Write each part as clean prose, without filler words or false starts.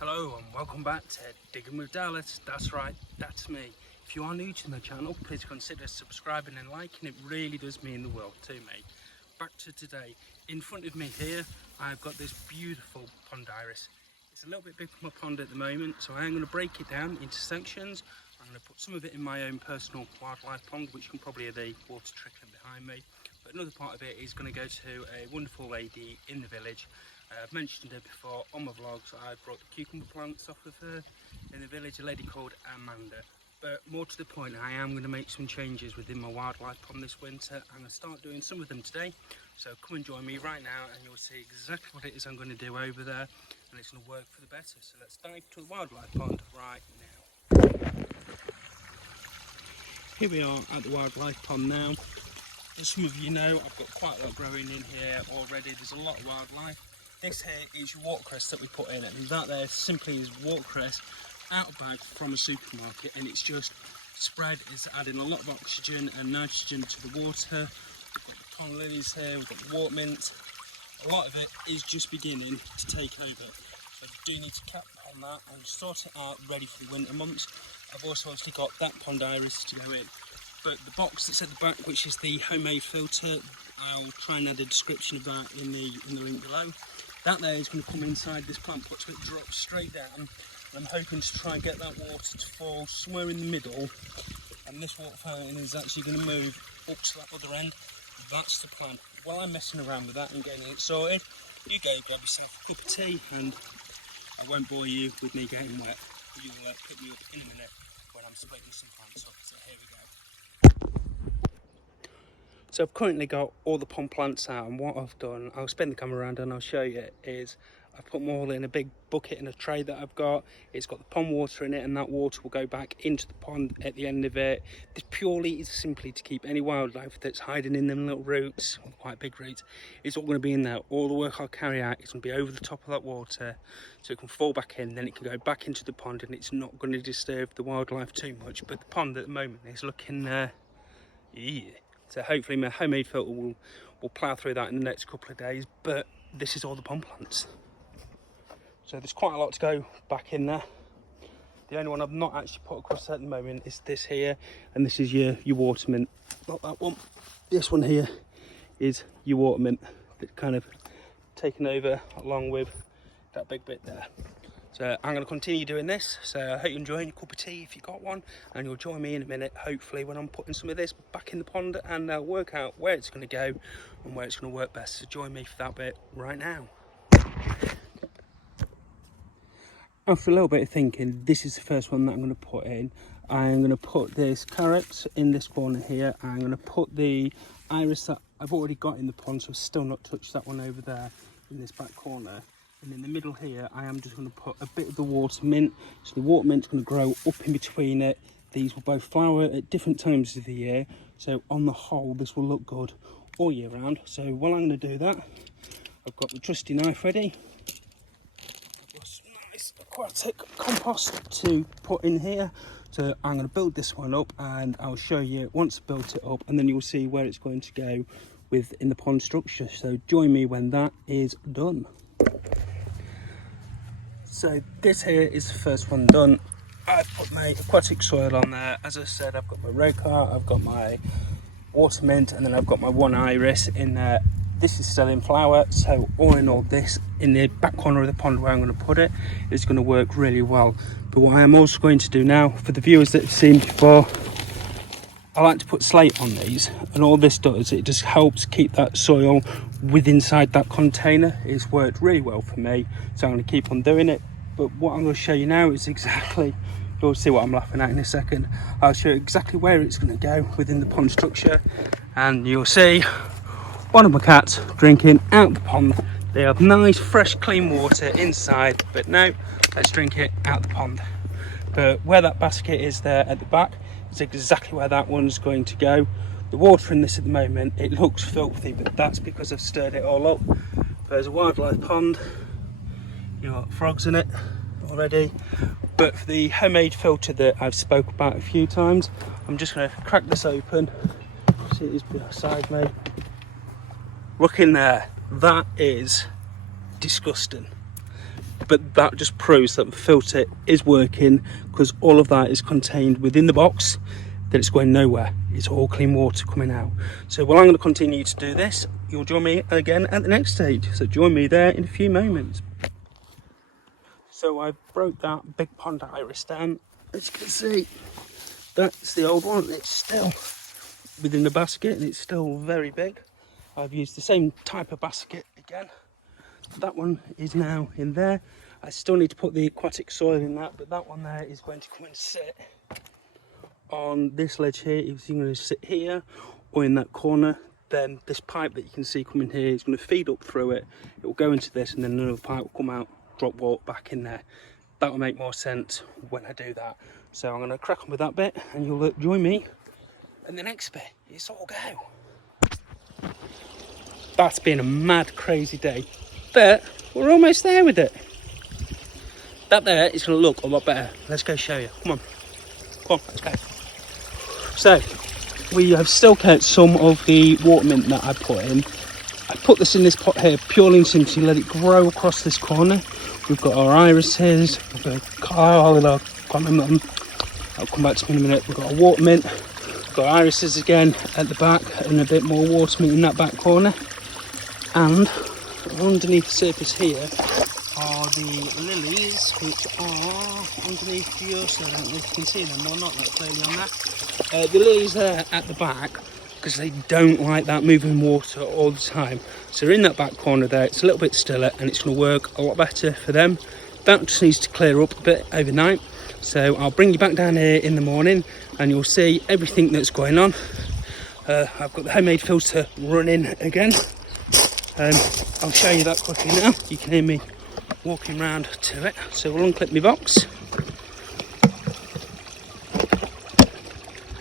Hello and welcome back to Digging with Dallas. That's right, that's me. If you are new to my channel, please consider subscribing and liking. It really does mean the world to me. Back to today. In front of me here, I've got this beautiful pond iris. It's a little bit big for my pond at the moment, so I am going to break it down into sections. I'm going to put some of it in my own personal wildlife pond, which you can probably hear the water trickling behind me. But another part of it is going to go to a wonderful lady in the village. I've mentioned it before on my vlogs. I brought the cucumber plants off of her in the village, a lady called Amanda. But more to the point, I am going to make some changes within my wildlife pond this winter. I'm going to start doing some of them today. So come and join me right now and you'll see exactly what it is I'm going to do over there. And it's going to work for the better. So let's dive to the wildlife pond right now. Here we are at the wildlife pond now. As some of you know, I've got quite a lot growing in here already. There's a lot of wildlife. This here is watercress that we put in, and that there simply is watercress out of bag from a supermarket, and it's just spread. It's adding a lot of oxygen and nitrogen to the water. We've got the pond lilies here, we've got the water mint. A lot of it is just beginning to take over. So I do need to cap on that and sort it out ready for the winter months. I've also obviously got that pond iris to go in. But the box that's at the back, which is the homemade filter, I'll try and add a description of that in the link below. That there is going to come inside this plant pot so it drops straight down. And I'm hoping to try and get that water to fall somewhere in the middle. And this water fountain is actually going to move up to that other end. That's the plan. While I'm messing around with that and getting it sorted, you go grab yourself a cup of tea, and I won't bore you with me getting wet. You'll pick me up in a minute when I'm splitting some plants up. So here we go. So I've currently got all the pond plants out, and what I've done, I'll spin the camera around and I'll show you, is I've put them all in a big bucket in a tray that I've got. It's got the pond water in it, and that water will go back into the pond at the end of it. This purely is simply to keep any wildlife that's hiding in them little roots, quite big roots, it's all going to be in there. All the work I'll carry out is going to be over the top of that water, so it can fall back in, then it can go back into the pond, and it's not going to disturb the wildlife too much. But the pond at the moment is looking, yeah. So hopefully my homemade filter will plough through that in the next couple of days. But this is all the pond plants. So there's quite a lot to go back in there. The only one I've not actually put across at the moment is this here. And this is your water mint. Not that one. This one here is your water mint. That's kind of taken over along with that big bit there. So I'm going to continue doing this, so I hope you're enjoying your cup of tea if you got one, and you'll join me in a minute, hopefully, when I'm putting some of this back in the pond and work out where it's going to go and where it's going to work best. So join me for that bit right now. After a little bit of thinking, this is the first one that I'm going to put in. I'm going to put this carrots in this corner here. I'm going to put the iris that I've already got in the pond, so I've still not touched that one over there in this back corner. And in the middle here, I am just going to put a bit of the water mint. So the water mint's going to grow up in between it. These will both flower at different times of the year. So on the whole, this will look good all year round. So while I'm going to do that, I've got the trusty knife ready. I've got some nice aquatic compost to put in here. So I'm going to build this one up, and I'll show you once I've built it up, and then you'll see where it's going to go within the pond structure. So join me when that is done. So this here is the first one done. I've put my aquatic soil on there. As I said, I've got my roca, I've got my water mint, and then I've got my one iris in there. This is still in flower, so all in all, this in the back corner of the pond where I'm going to put it is going to work really well. But what I am also going to do now, for the viewers that have seen before, I like to put slate on these, and all this does, it just helps keep that soil inside that container. It's worked really well for me, so I'm going to keep on doing it. But what I'm going to show you now is exactly, you'll see what I'm laughing at in a second. I'll show you exactly where it's going to go within the pond structure, and you'll see one of my cats drinking out the pond. They have nice fresh clean water inside, but no, let's drink it out the pond. But where that basket is there at the back is exactly where that one's going to go. The water in this at the moment, it looks filthy, but that's because I've stirred it all up. There's a wildlife pond, you've got frogs in it already. But for the homemade filter that I've spoke about a few times, I'm just going to crack this open. See, it is beside me. Look in there, that is disgusting. but that just proves that the filter is working, because all of that is contained within the box, that it's going nowhere. It's all clean water coming out. So while I'm going to continue to do this, you'll join me again at the next stage. So join me there in a few moments. So I broke that big pond iris down. As you can see, that's the old one. It's still within the basket and it's still very big. I've used the same type of basket again. That one is now in there. I still need to put the aquatic soil in that, but that one there is going to come and sit on this ledge here. It's going to sit here or in that corner. Then this pipe that you can see coming here is going to feed up through it. It will go into this, and then another pipe will come out, drop water back in there. That will make more sense when I do that. So I'm going to crack on with that bit, and you'll join me in the next bit. It's all go. That's been a mad, crazy day, but we're almost there with it. That there is going to look a lot better. Let's go show you. Come on, let's go. So we have still kept some of the water mint that I put in. I put this in this pot here purely and simply let it grow across this corner. We've got our irises, we've got I can't remember them. I'll come back to me in a minute. We've got our water mint, we've got irises again at the back, and a bit more water mint in that back corner. And underneath the surface here are the lilies, which are underneath just, I don't know if you can see them or not that clearly on there. The lilies there at the back, because they don't like that moving water all the time. So they're in that back corner there. It's a little bit stiller and it's going to work a lot better for them. That just needs to clear up a bit overnight. So I'll bring you back down here in the morning and you'll see everything that's going on. I've got the homemade filter running again. I'll show you that quickly now. You can hear me walking around to it. So we'll unclip my box.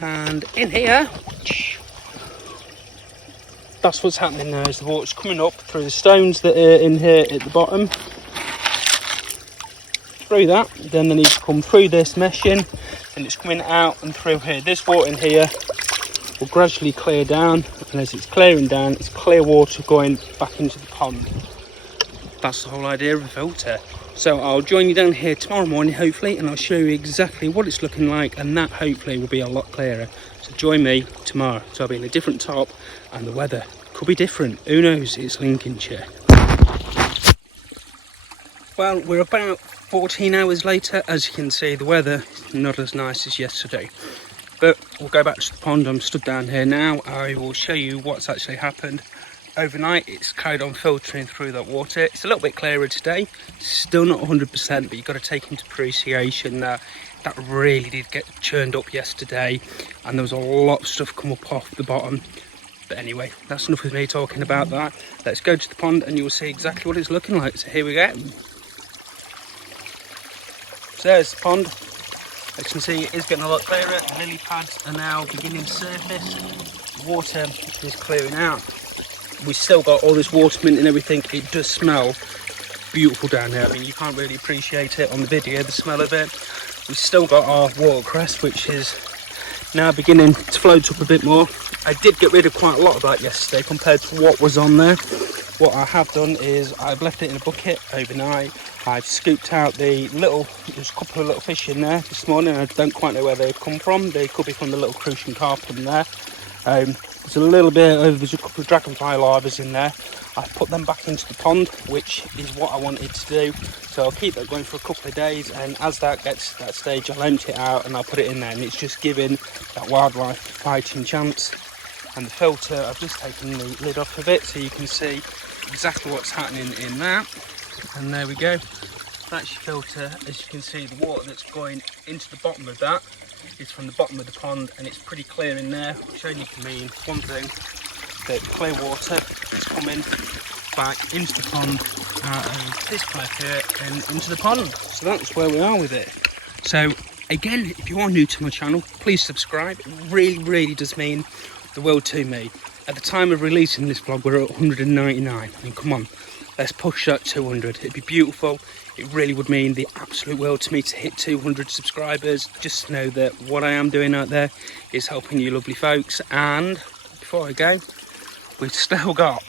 And in here, that's what's happening now, is the water's coming up through the stones that are in here at the bottom. Through that, then they need to come through this meshing, and it's coming out and through here. This water in here will gradually clear down, and as it's clearing down, it's clear water going back into the pond. That's the whole idea of a filter. So I'll join you down here tomorrow morning, hopefully, and I'll show you exactly what it's looking like, and that hopefully will be a lot clearer. So join me tomorrow. So I'll be in a different top, and the weather could be different. Who knows? It's Lincolnshire. Well, we're about 14 hours later. As you can see, the weather is not as nice as yesterday. But we'll go back to the pond. I'm stood down here now. I will show you what's actually happened. Overnight, it's carried on filtering through that water. It's a little bit clearer today. Still not 100%, but you've got to take into appreciation that that really did get churned up yesterday, and there was a lot of stuff come up off the bottom. But anyway, that's enough of me talking about that. Let's go to the pond and you'll see exactly what it's looking like. So here we go. So there's the pond. As you can see, it is getting a lot clearer. The lily pads are now beginning to surface. The water is clearing out. We still got all this water mint and everything. It does smell beautiful down here. I mean, you can't really appreciate it on the video, the smell of it. We've still got our watercress, which is now beginning to float up a bit more. I did get rid of quite a lot of that yesterday compared to what was on there. What I have done is I've left it in a bucket overnight. I've scooped out there's a couple of little fish in there this morning. I don't quite know where they've come from. They could be from the little crucian carp in there. There's a couple of dragonfly larvas in there. I've put them back into the pond, which is what I wanted to do. So I'll keep that going for a couple of days, and as that gets to that stage, I'll empty it out and I'll put it in there, and it's just giving that wildlife fighting chance. And the filter, I've just taken the lid off of it so you can see exactly what's happening in that. And there we go. That's your filter. As you can see, the water that's going into the bottom of that is from the bottom of the pond, and it's pretty clear in there. Showing you can mean one thing, that clear water is coming back into the pond out of this pipe here and into the pond. So that's where we are with it. So again, if you are new to my channel, please subscribe. It really does mean the world to me. At the time of releasing this vlog, we're at 199. I mean, come on, let's push that 200. It'd be beautiful. It really would mean the absolute world to me to hit 200 subscribers. Just to know that what I am doing out there is helping you lovely folks. And before I go, we've still got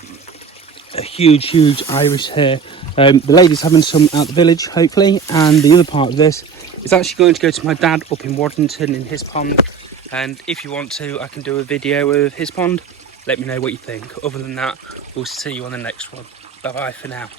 a huge iris here The lady's having some out the village, hopefully, and the other part of this is actually going to go to my dad up in Waddington in his pond. And if you want to, I can do a video of his pond. Let me know what you think. Other than that, we'll see you on the next one. Bye bye for now.